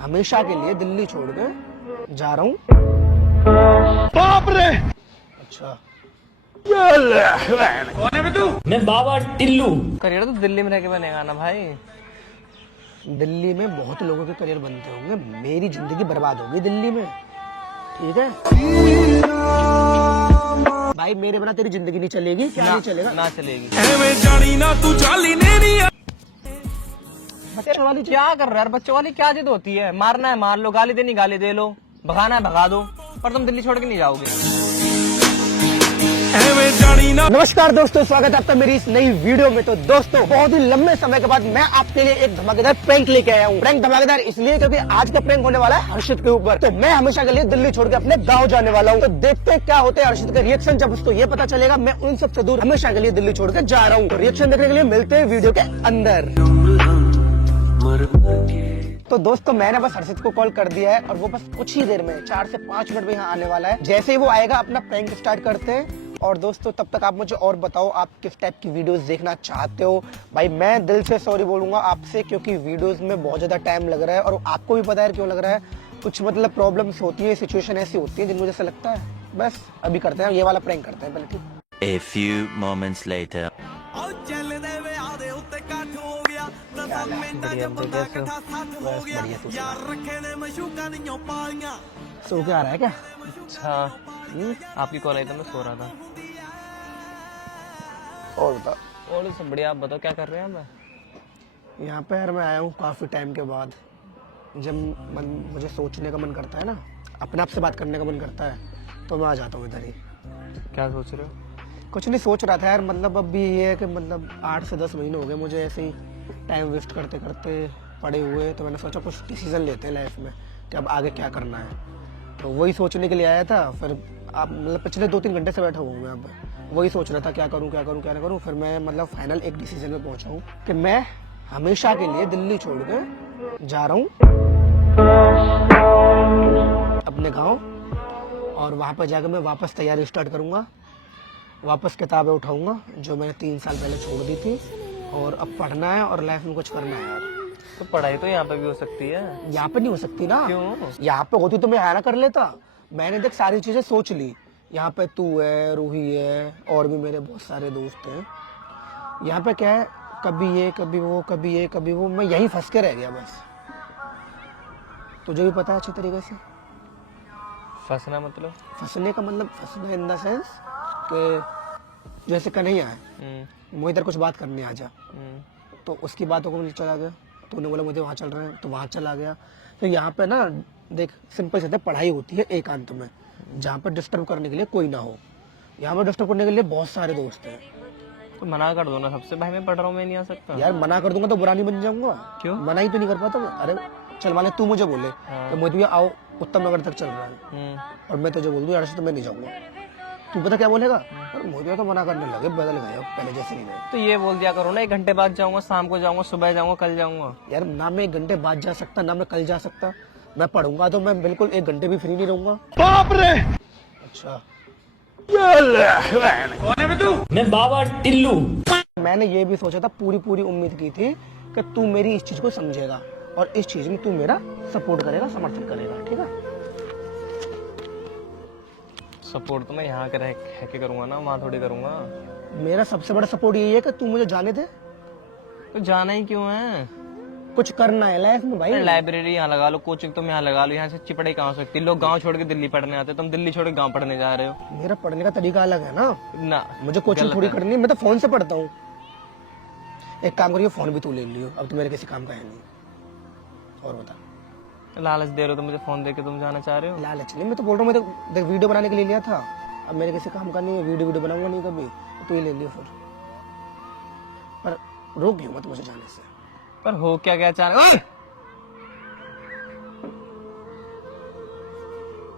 हमेशा के लिए दिल्ली छोड़ के जा रहा हूँ। बाप रे! अच्छा कौन है बे तू? मैं बाबा टिल्लू। करियर तो दिल्ली में रह के बनेगा ना भाई। दिल्ली में बहुत लोगों के करियर बनते होंगे, मेरी जिंदगी बर्बाद होगी दिल्ली में, ठीक है भाई। मेरे बिना तेरी जिंदगी नहीं चलेगी। क्या नहीं चलेगा? ना चलेगी। बच्चे वाली क्या कर रहा है यार? बच्चों वाली क्या जिद होती है? मारना है मार लो, गाली देनी गाली दे लो, भगाना है भगा दो, पर तुम दिल्ली छोड़ के नहीं जाओगे। नमस्कार दोस्तों, स्वागत है आपका मेरी इस नई वीडियो में। तो दोस्तों, बहुत ही लंबे समय के बाद मैं आपके लिए एक धमाकेदार प्रैंक लेके आया हूँ। प्रैंक धमाकेदार इसलिए क्योंकि आज का प्रैंक होने वाला है हर्षित के ऊपर। तो मैं हमेशा के लिए दिल्ली छोड़ के अपने गाँव जाने वाला हूँ। तो देखते हैं क्या होते हैं हर्षित का रिएक्शन जब उसको ये पता चलेगा मैं उन सबसे दूर हमेशा के लिए दिल्ली छोड़ के जा रहा हूँ। तो रिएक्शन देखने के लिए मिलते हैं वीडियो के अंदर। तो दोस्तों, मैंने बस हर्षित को कॉल कर दिया है और वो बस कुछ ही देर में 4 से 5 मिनट में यहाँ आने वाला है। जैसे ही वो आएगा अपना प्रैंक स्टार्ट करते हैं। और दोस्तों, तब तक आप मुझे और बताओ आप किस टाइप की वीडियोस देखना चाहते हो। भाई मैं दिल से सॉरी बोलूंगा आपसे, क्योंकि वीडियोस में बहुत ज्यादा टाइम लग रहा है और आपको भी पता है क्यों लग रहा है। कुछ मतलब प्रॉब्लम्स होती है, सिचुएशन ऐसी होती है जिन मुझे ऐसा लगता है बस अभी करते हैं, ये वाला प्रैंक करते हैं पहले, ठीक। A few moments later. सो क्या आ रहा है क्या? अच्छा, आपकी कॉल आई तो मैं सो रहा था। और बताओ। और सब बढ़िया, आप बताओ क्या कर रहे हैं आप? यहाँ पे यार मैं आया हूँ काफी टाइम के बाद। जब मुझे सोचने का मन करता है ना, अपने आप से बात करने का मन करता है, तो मैं आ जाता हूँ इधर ही। क्या सोच रहे हो? कुछ नहीं सोच रहा था यार, मतलब अब भी ये है कि मतलब 8 से 10 महीने हो गए मुझे ऐसे ही टाइम वेस्ट करते करते पड़े हुए। तो मैंने सोचा कुछ डिसीजन लेते हैं लाइफ में कि अब आगे क्या करना है। तो वही सोचने के लिए आया था। फिर आप मतलब पिछले 2-3 घंटे से बैठा हुआ हूँ मैं, अब वही सोच रहा था क्या करूँ क्या करूँ क्या ना करूँ। फिर मैं मतलब फाइनल एक डिसीजन में पहुंचा हूँ कि मैं हमेशा के लिए दिल्ली छोड़ के जा रहा हूँ अपने गाँव। और वहाँ पर जाकर मैं वापस तैयारी स्टार्ट करूँगा, वापस किताबें उठाऊंगा जो मैंने 3 साल पहले छोड़ दी थी। और अब पढ़ना है और लाइफ में कुछ करना है यार। तो पढ़ाई तो यहाँ पे भी हो सकती है। यहाँ पे नहीं हो सकती ना। क्यों? यहाँ पे होती तो मैं यहाँ ना कर लेता। मैंने देख सारी चीजें सोच ली। यहाँ पे तू है, रूही है, और भी मेरे बहुत सारे दोस्त हैं। यहाँ पे क्या है, कभी ये कभी वो, कभी ये कभी वो, मैं यहीं फंस के रह गया बस। तुझे भी पता है अच्छी तरीके से। फंसना मतलब? फंसने का मतलब फंसना इन द सेंस कि जैसे कन्हैया है, वो इधर कुछ बात करने आ जा, तो उसकी बातों को मुझे चला गया। तो उन्हें बोला मुझे वहाँ चल रहा है, तो वहाँ चला गया। तो यहाँ पे ना देख, सिंपल से पढ़ाई होती है एकांत में, जहाँ पर डिस्टर्ब करने के लिए कोई ना हो। यहाँ पर डिस्टर्ब करने के लिए बहुत सारे दोस्त हैं। तो मना कर दो ना सबसे, भाई मैं पढ़ रहा हूँ, मैं नहीं आ सकता। यार मना कर दूंगा तो बुरा नहीं बन जाऊंगा? क्यों? मना ही तो नहीं कर पाता मैं। अरे चल मान ले तू मुझे बोले तो मुझे आओ उत्तम नगर तक चल रहा है, और मैं तुझे बोल दूं यार तो मैं नहीं जाऊंगा, तू पता क्या बोलेगा? और मुझे तो मना करने लगे, बदल गए पहले जैसे नहीं गए। तो ये बोल दिया करो ना, 1 घंटे बाद जाऊंगा, शाम को जाऊंगा, सुबह जाऊंगा, कल जाऊंगा। यार ना मैं 1 घंटे बाद जा सकता, ना मैं कल जा सकता। मैं पढ़ूंगा तो मैं बिल्कुल 1 घंटे भी फ्री नहीं रहूंगा। बाप रे! अच्छा, कौन है बे तू? मैं बाबा टिल्लू। मैंने ये भी सोचा था, पूरी उम्मीद की थी कि तू मेरी इस चीज को समझेगा और इस चीज में तू मेरा सपोर्ट करेगा, समर्थन करेगा, ठीक है? सपोर्ट तो मैं यहाँ के रह के करूंगा ना, वहाँ थोड़ी करूंगा। मेरा सबसे बड़ा सपोर्ट यही है कि तू मुझे जाने दे। तो जाना ही क्यों है? कुछ करना है लाइफ में भाई। लाइब्रेरी यहाँ लगा लो, कोचिंग तुम यहाँ लगा लो, यहाँ से चिपड़े कहाँ हो सकती। लोग गांव छोड़ के दिल्ली पढ़ने आते, तुम दिल्ली छोड़ के गांव पढ़ने जा रहे हो। मेरा पढ़ने का तरीका अलग है ना। मुझे कोचिंग थोड़ी करनी है, मैं तो फोन से पढ़ता हूँ। एक काम करिए, फोन भी तू ले लियो, अब तो मेरे किसी काम का है नहीं। और बता। लालच दे रहे हो तो मुझे फोन देके तुम जाना चाह रहे हो? लालच नहीं, मैं तो बोल रहा हूँ, मैं तो देख वीडियो बनाने के लिए लिया था, अब मेरे किसी काम का नहीं है, वीडियो बनाऊंगा नहीं कभी, तो ये ले लियो फिर। पर रोक लियो मत मुझे जाने से। पर हो क्या क्या अचानक?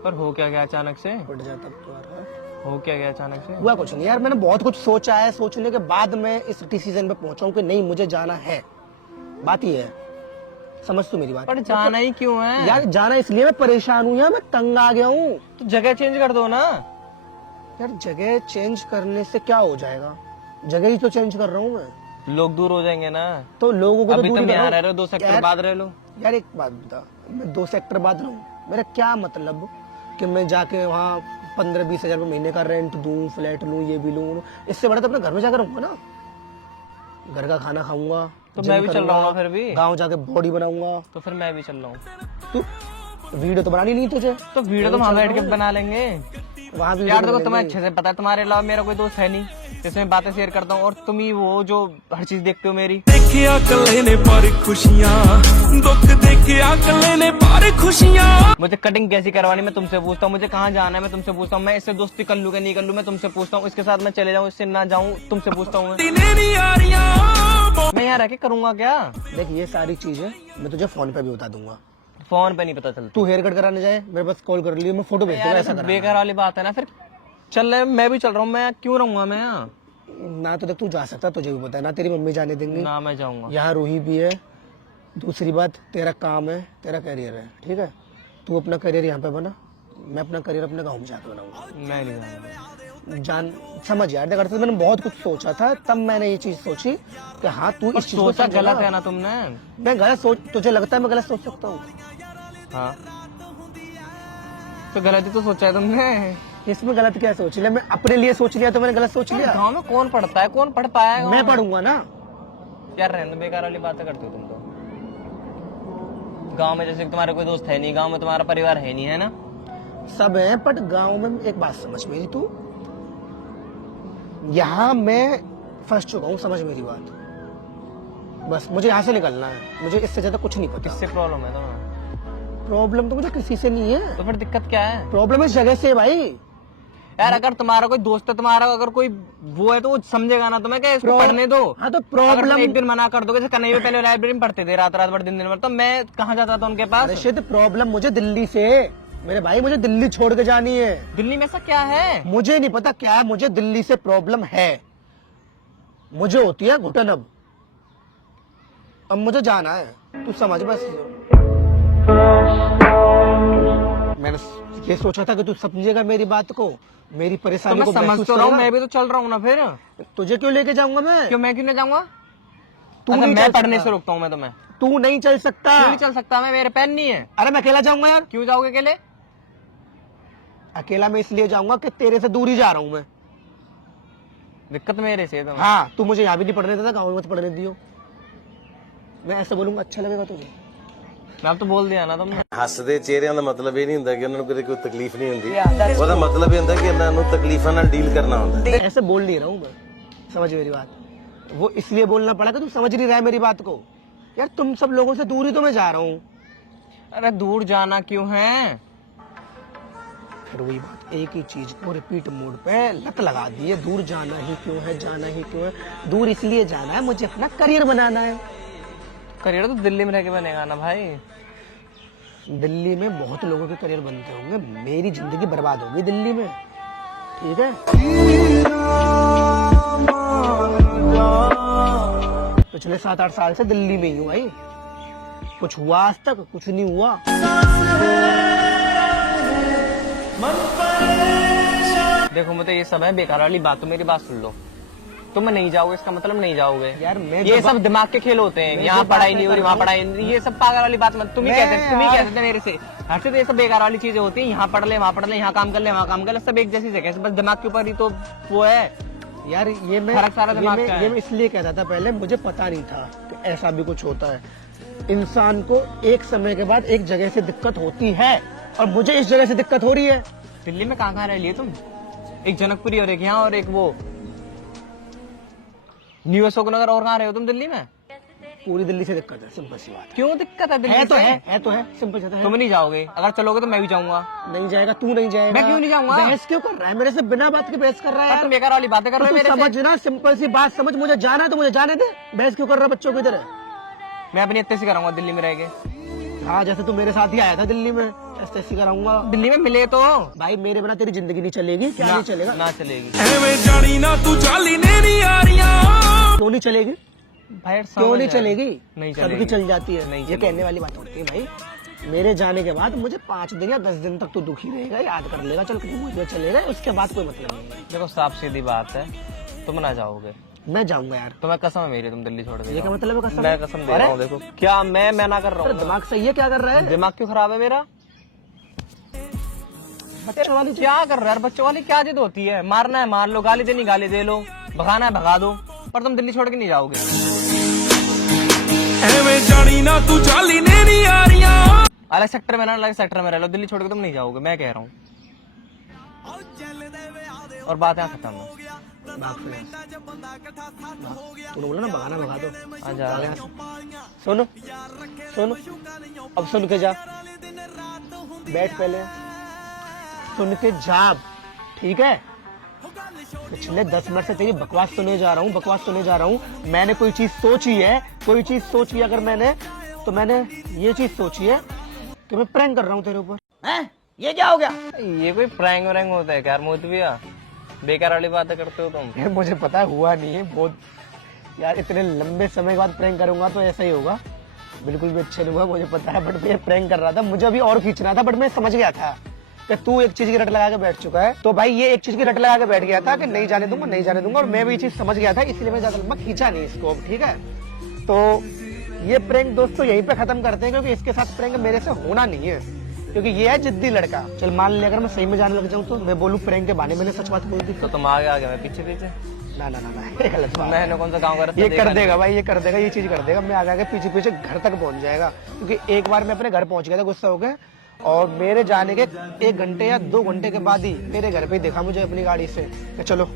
पर हो क्या क्या अचानक से? उठ जाता तुम्हारा। हो क्या गया अचानक से? हुआ कुछ नहीं यार, मैंने बहुत कुछ सोचा है, सोचने के बाद मैं इस डिसीजन पे पहुंचा हूँ कि नहीं मुझे जाना है। बात ये है, समझ तू मेरी बात। पर जाना ही क्यों है यार? जाना इसलिए मैं परेशान हूँ यार, मैं तंग आ गया हूँ। तो जगह चेंज कर दो ना। यार जगह चेंज करने से क्या हो जाएगा? जगह ही तो चेंज कर रहा हूँ मैं। लोग दूर हो जाएंगे ना। तो लोगों को तो अभी दूर तुम ही यहाँ करो। रह रहे हो, 2 सेक्टर यार- बाद रह लो। यार एक बात बता, मैं 2 सेक्टर बाद रहूं, मेरा क्या मतलब कि मैं जाके वहाँ 15-20 हजार रुपये महीने का रेंट दूं, फ्लैट लूं, ये भी लूं। इससे बड़ा तो अपने घर में जाकर रहूंगा ना, घर का खाना खाऊंगा, तो मैं भी चल रहा हूँ ना फिर भी। गाँव जाके बॉडी बनाऊंगा। तो फिर मैं भी चल रहा हूँ। तू वीडियो तो बनानी नहीं तुझे, तो वीडियो तो वहाँ बैठ के बना लेंगे। वहाँ भी यार देखो तुम्हें अच्छे से पता है, तुम्हारे अलावा मेरा कोई दोस्त है नहीं जिसमें बातें शेयर करता हूँ, और तुम ही वो जो हर चीज देखते हो मेरी। देखिया कले ने पर खुशियां, दुख देखिया कले ने पर खुशियां। मुझे कटिंग कैसी करवानी मैं तुमसे पूछता हूँ, मुझे कहाँ जाना है मैं तुमसे पूछता हूँ, मैं इससे दोस्ती कर लूँ कि नहीं कर लूँ मैं तुमसे पूछता हूँ, इसके साथ मैं चले जाऊँ इससे ना जाऊँ तुमसे पूछता हूँ। मैं यहाँ रह के करूंगा क्या? देख ये सारी चीजें मैं तुझे फोन पे भी बता दूंगा। फोन पे नहीं पता चलता। तू हेयर कट कराने जाए, मेरे पास कॉल कर लियो, मैं फोटो भेज दूंगा यार ऐसा ऐसा करा। बेकार वाली बात है ना। फिर चल रहे, मैं भी चल रहा हूँ, मैं क्यों रहूंगा मैं यहाँ? ना तो देख तू जा सकता, तुझे भी पता है ना, तेरी मम्मी जाने देंगी, ना मैं जाऊंगा। यहाँ रूही भी है। दूसरी बात, तेरा काम है, तेरा करियर है, ठीक है। तू अपना करियर यहाँ पे बना, मैं अपना करियर अपने गाँव में जाकर बनाऊंगा। मैं नहीं जाऊंगा। जान समझ यार, देख मैंने बहुत कुछ सोचा था, तब मैंने ये चीज सोची कि हाँ तू इस चीज को सोचा समझेगा। गलत है ना तुमने? मैं गलत सोच, तुझे लगता है मैं गलत सोच सकता हूँ? हाँ तो गलत ही तो सोचा है तुमने। इसमें गलत क्या सोच लिया? मैं अपने लिए सोच लिया तो मैंने गलत सोच लिया? गाँव में कौन पढ़ता है, कौन पढ़ पाया है? मैं पढ़ूंगा ना। यार रहने दो, बेकार वाली बातें करते हो तुम तो। गांव में जैसे कि तुम्हारे कोई दोस्त है नहीं, गांव में तुम्हारा परिवार है नहीं, है ना? सब है, बट गांव में एक बात समझ मेरी, तू यहाँ मैं फंस चुका हूँ, समझ मेरी बात। बस मुझे यहाँ से निकलना है, मुझे इससे ज्यादा कुछ नहीं पता। किससे प्रॉब्लम है तुम्हें? प्रॉब्लम तो मुझे किसी से नहीं है, तो फिर दिक्कत क्या है? प्रॉब्लम इस जगह से है भाई। यार अगर तुम्हारा कोई दोस्त है, तुम्हारा अगर कोई वो है तो वो समझेगा ना तुम्हें, क्या इसको पढ़ने दो। हाँ तो अगर प्रॉब्लम, तुम एक दिन मना कर दोगे, जैसे कन्हैया पहले लाइब्रेरी में पढ़ते थे रात रात भर दिन दिन भर, तो मैं कहाँ जाता था उनके पास? रशीद प्रॉब्लम मुझे दिल्ली से, मेरे भाई मुझे दिल्ली छोड़ के जानी है। दिल्ली में ऐसा क्या है? मुझे नहीं पता क्या है, मुझे दिल्ली से प्रॉब्लम है, मुझे होती है घुटन। अब मुझे जाना है, तू समझ बस। मैंने ये सोचा था कि तू समझेगा मेरी बात को, मेरी तो परेशानी मैं को समझ महसूस तो रहा हूँ, करेगा। मैं भी तो चल रहा हूँ ना। फिर तुझे क्यों लेके जाऊंगा मैं? क्यों, मैं क्यों नहीं जाऊंगा? तू अच्छा, नहीं मैं चल पढ़ने सकता। से रोकता हूँ मैं तुम्हें? तू नहीं चल सकता। क्यों नहीं चल सकता मैं? मेरे पेन नहीं है। अरे मैं अकेला जाऊंगा यार। क्यों जाओगे अकेले? अकेला मैं इसलिए जाऊंगा कि तेरे से दूर ही जा रहा हूँ मैं। दिक्कत मेरे से है तुम्हें। हाँ, तू मुझे यहाँ भी नहीं पढ़ने देता, गाँव में मत पढ़ने दियो। मैं ऐसे बोलूंगा, अच्छा लगेगा तुझे? मैं अब तो बोल दिया ना तुमने। ਹੱਸਦੇ ਚਿਹਰਿਆਂ ਦਾ ਮਤਲਬ ਇਹ ਨਹੀਂ ਹੁੰਦਾ ਕਿ ਉਹਨਾਂ ਨੂੰ ਕਦੇ ਕੋਈ ਤਕਲੀਫ ਨਹੀਂ ਹੁੰਦੀ ਉਹਦਾ ਮਤਲਬ ਇਹ ਹੁੰਦਾ ਕਿ ਇਹਨਾਂ ਨੂੰ ਤਕਲੀਫਾਂ ਨਾਲ ਡੀਲ ਕਰਨਾ ਹੁੰਦਾ ऐसे बोल नहीं रहा हूँ मैं, समझ मेरी बात। वो इसलिए बोलना पड़ा कि तू समझ नहीं रहा है मेरी बात को। यार तुम सब लोगों से दूर ही तो मैं जा रहा हूँ। अरे दूर जाना क्यों है? फिर वही बात, एक ही चीज को रिपीट मोड पे लत लगा दी है, दूर जाना ही क्यों है, जाना ही क्यों है। दूर इसलिए जाना है, मुझे अपना करियर बनाना है। करियर तो दिल्ली में रह के बनेगा ना भाई। दिल्ली में बहुत लोगों के करियर बनते होंगे, मेरी जिंदगी बर्बाद होगी दिल्ली में, ठीक है? पिछले 7-8 साल से दिल्ली में ही हूँ भाई, कुछ हुआ आज तक? कुछ नहीं हुआ। देखो मुझे ये सब है बेकार वाली बात, तो मेरी बात सुन लो। तुम नहीं जाओगे इसका मतलब नहीं जाओगे यार मैं ये जो सब दिमाग के खेल होते हैं। मैं यहाँ जो बात पढ़ाई नहीं हो रही, कर वहाँ रहा पढ़ाई नहीं, ये सब पागल वाली बात मत। तुम ही मैं कहते थे मेरे से हर से, ये सब बेकार वाली चीजें होती है। यहाँ पढ़ ले, वहाँ पढ़ ले, यहाँ काम कर ले, वहाँ काम कर ले, सब एक जैसी जगह, बस दिमाग के ऊपर ही तो वो है यार। ये मैं फर्क सारा दिमाग का है। ये मैं इसलिए कहता था पहले, मुझे पता नहीं था कि ऐसा भी कुछ होता है। इंसान को एक समय के बाद एक जगह से दिक्कत होती है, और मुझे इस जगह से दिक्कत हो रही है। दिल्ली में कहाँ रह लिए तुम? एक जनकपुरी और एक यहाँ और एक वो न्यू अशोक नगर, और कहाँ रहे हो तुम दिल्ली में? पूरी दिल्ली से दिक्कत है, सिंपल सी बात क्यों दिक्कत है दिल्ली है। तो से? है तो है, सिंपल सी बात है। तुम नहीं जाओगे, अगर चलोगे तो मैं भी जाऊंगा। नहीं जाएगा, तू नहीं जाएगा। मैं क्यों नहीं जाऊंगा? बहस क्यों कर रहा है मेरे से? बिना बात के बहस कर रहा है तुम यार। बेकार वाली बातें कर रहे हो तो मेरे तू से। समझ ना, सिंपल सी बात समझ। मुझे जाना है तो मुझे जाने दे, बहस क्यों कर रहा है बच्चों की तरह? मैं अपनी इतने से कराऊंगा दिल्ली में रह के। हाँ, जैसे तू मेरे साथ ही आया था दिल्ली में, ऐसे कराऊंगा। दिल्ली में मिले तो भाई मेरे बिना तेरी जिंदगी नहीं चलेगी। क्या नहीं चलेगा? ना चलेगी ਐਵੇਂ ਜਾਣੀ ਨਾ ਤੂੰ ਚਾਲੀ ਨੇ ਨਹੀਂ ਆ ਰਹੀਆਂ क्यों नहीं चलेगी? भाई यार, क्यों समझ नहीं यार। चलेगी? नहीं सबकी चलेगी। चल जाती है। नहीं ये चलेगी। कहने वाली बात होती है भाई। मेरे जाने के बाद मुझे 5 दिन या 10 दिन तक तो दुखी रहेगा, याद कर लेगा, चल कहीं मुझे चलेगा, उसके बाद कोई मतलब नहीं है। देखो साफ सीधी बात है, तुम ना जाओगे। मैं जाऊंगा यार। तो मैं कसम है मेरी, तुम दिल्ली छोड़ के ये क्या जाओ। मतलब है कसम? मैं कसम दे रहा हूँ, देखो क्या मैं ना कर रहा अरे हूँ। दिमाग सही है, क्या कर रहा है? दिमाग क्यों खराब है मेरा? बच्चे वाली क्या कर रहा है यार? बच्चों वाली क्या जिद होती है? मारना है मार लो, गाली देनी गाली दे लो, भगाना है भगा दो, पर तुम दिल्ली छोड़ के नहीं जाओगे। ਐਵੇਂ ਜਾਣੀ ਨਾ ਤੂੰ ਚਾਲੀ ਨੇ ਨੀ ਆਰੀਆਂ अलग सेक्टर में ना, अलग सेक्टर में रह लो, दिल्ली छोड़ के तुम नहीं जाओगे, मैं कह रहा हूँ। और बात यहाँ खत्म है। तूने बोला ना भगाना भगा दो। आजा सुनो सुनो, अब सुन के जा, बैठ पहले, सुन के जा, ठीक है? पिछले 10 मिनट से तेरी बकवास सुने जा रहा हूँ, बकवास सुने जा रहा हूँ। मैंने कोई चीज सोची है, कोई चीज सोची है अगर मैंने, तो मैंने ये चीज सोची है कि मैं प्रैंक कर रहा हूँ तेरे ऊपर। हैं? ये क्या हो गया? ये कोई प्रैंक व्रैंक होता है क्या यार मोतविया? बेकार वाली बातें करते हो तुम। यार मुझे पता है हुआ नहीं है, बहुत यार इतने लंबे समय बाद प्रैंक करूंगा तो ऐसा ही होगा, बिल्कुल भी अच्छा नहीं हुआ, मुझे पता है। बट मैं प्रैंक कर रहा था, मुझे अभी और खींचना था, बट मैं समझ गया था कि तू एक चीज की रट लगा के बैठ चुका है। तो भाई ये एक चीज की रट लगा के बैठ गया था कि नहीं जाने दूंगा, नहीं जाने दूंगा, और मैं भी ये चीज समझ गया था, इसलिए मैं ज्यादा लंबा खींचा नहीं इसको अब, ठीक है? तो ये प्रैंक दोस्तों यहीं पे खत्म करते हैं, क्योंकि इसके साथ प्रैंक मेरे से होना नहीं है, क्योंकि ये है जिद्दी लड़का। चल मान ले अगर मैं सही में जाने लग जाऊं तो मैं बोलूं प्रैंक के बहाने मैंने सच बात बोल दी तो तुम आगे आगे मैं पीछे पीछे। ना ना ना ना, ये गलत बात है। मैंने कौन सा काम करा था? ये देखा कर नहीं। देगा भाई, ये कर देगा, ये चीज कर देगा। मैं आगे आगे पीछे पीछे घर तक पहुंच जाएगा, क्योंकि एक बार मैं अपने घर पहुंच गया था गुस्सा हो गया, और मेरे जाने के 1 घंटे या 2 घंटे के बाद ही मेरे घर पे ही देखा मुझे अपनी गाड़ी से कि चलो।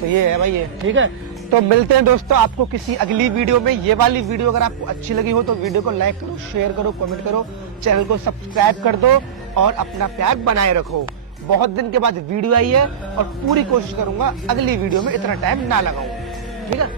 तो ये है भाई, ये ठीक है। तो मिलते हैं दोस्तों आपको किसी अगली वीडियो में। ये वाली वीडियो अगर आपको अच्छी लगी हो तो वीडियो को लाइक करो, शेयर करो, कमेंट करो, चैनल को सब्सक्राइब कर दो और अपना प्यार बनाए रखो। बहुत दिन के बाद वीडियो आई है और पूरी कोशिश करूंगा अगली वीडियो में इतना टाइम ना लगाऊं, ठीक है?